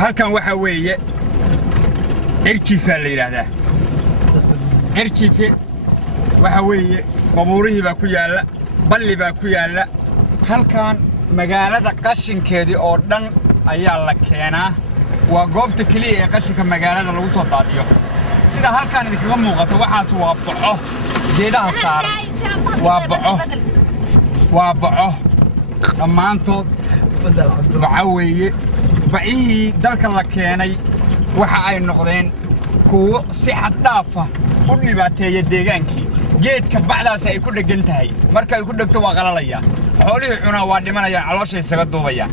halkan waxa weeye cirjifa la yiraahdaa cirjife waxa weeye qabuurihii baa ku yaala balli baa ku yaala halkan magaalada qashinkeedii oo dhan ayaa la keenaa waa goobta kaliya ee qashinka magaalada lagu soo daadiyo sida halkan idinkaga muuqato waxaas waa baco geedaha saaran waa baco dhammaantood baco weeye bacihii dalka la keenay waxa ay noqdeen kuwo si xad dhaaf ah u dhibaateeya deegaankii geedka bacdaas ay ku dhagan tahay marka ay ku dhagto waa qalalaya xoolihii cunaa waa dhimanayaan caloosha isaga duubayaan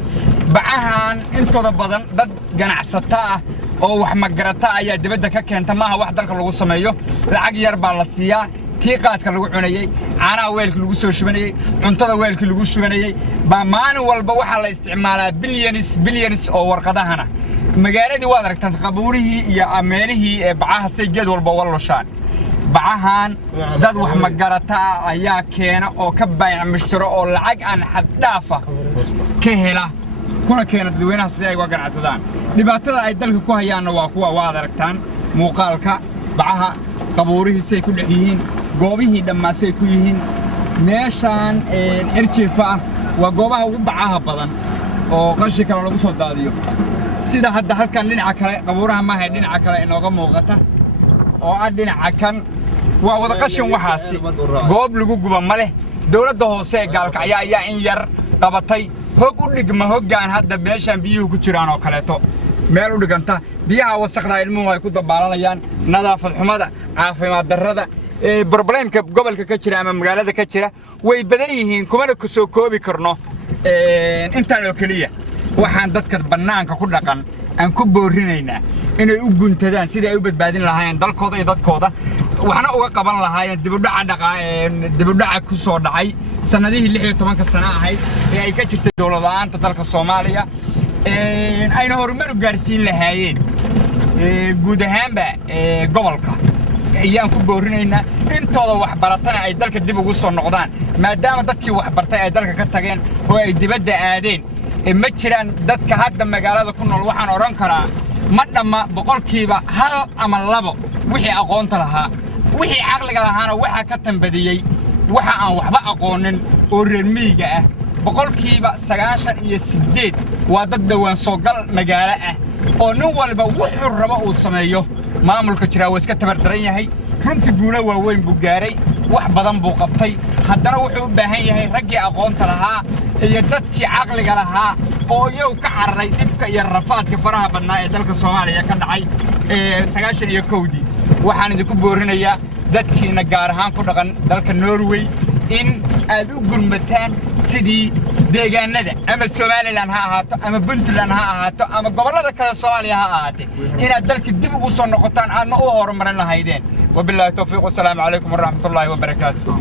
bacahan intooda badan dad ganacsata ah oo wax magarata ayaa dibadda ka keenta maaha wax dalka lagu sameeyo lacag yar baa la siiyaa tii qaadka lagu cunayay caanaha weelka lagu soo shubanayay cuntada weelka lagu shubanayay baa maalin walba waxaa la isticmaalaa billions oo warqadahana magaaladii waad aragtaan qabuurihii iyo meelihii ee bacaha say geed walba uga lushaan bacahan dad wax magarata ayaa keena oo ka baayac mushtaro oo lacag aan xad dhaaf ah ka hela kuna keena dadweynaha si ay uga ganacsadaan dhibaatada ay dalka ku hayaanna waa kuwa waad aragtaan muuqaalka bacaha qabuurihii say ku dhex yihiin goobihii dhammaasay ku yihiin meeshaan cirjifa waa goobaha ugu bacaha badan oo qashinka lagu soo daadiyo sida hadda halkan dhinaca kale qabuuraha ma hay dhinaca kale inooga muuqata oo ah dhinaca kan waa wada qashin waxaasi goob lagu guba ma leh dawladda hoose ee gaalkacyo ayaa in yar qabatay hog u dhigma hoggaan hadda meeshaan biyuhu ku jiraan oo kaleeto meel u dhiganta biyaha wasaqda ilmuhu ay ku dabaalanayaan nadaafad xumada caafimaad darrada problemka gobolka ka jira ama magaalada ka jira way badan yihiin kumana ku soo koobi karno intaan oo kaliya waxaan dadka bannaanka ku dhaqan aan ku boorinaynaa inay u guntadaan sidii ay u badbaadin lahaayeen dalkooda iyo dadkooda waxna uga qaban lahaayeen dibudhaca ku soo dhacay sanadihii 16 sano ahayd ee ay ka jirtay dawlad la'aanta dalka Soomaaliya ayna horumar u gaarsiin lahaayeen guud ahaanba gobolka ayaan ku boorinaynaa intooda wax baratana ay dalka dib ugu soo noqdaan maadaama dadkii wax bartay ay dalka ka tageen oo ay dibadda aadeen ma jiraan dadka hadda magaalada ku nool waxaan oran karaa ma dhamma boqolkiiba hal ama labo wixii aqoonta lahaa wixii caqliga lahaana waxa ka tambadiyay waxa aan waxba aqoonin oo reer miyiga ah boqolkiiba 98 waa dad dhawaan soo gal magaalo ah oo nin walba wuxuu rabo uu sameeyo maamulka jira waa iska tabardaran yahay runtii guula waaweyn buu gaaray wax badan buu qabtay haddana wuxuu u baahan yahay raggii aqoonta lahaa iyo dadkii caqliga lahaa oo iyagu ka cararay dhibka iyo rafaadka faraha badnaa ee dalka Soomaaliya ka dhacay 91dii waxaan idinku boorinayaa dadkiina gaar ahaan ku dhaqan dalka Norway in aad u gurmataan sidii deegaanada ama Somaliland ha ahaato ama Puntland ha ahaato ama gobolada kale Soomaaliya ha ahaatee inaad dalka dib ugu soo noqotaan aadna u horumarin lahaydeen wabillahi tawfiiq wasalaamu calaykum warahmatullaahi wabarakaatuh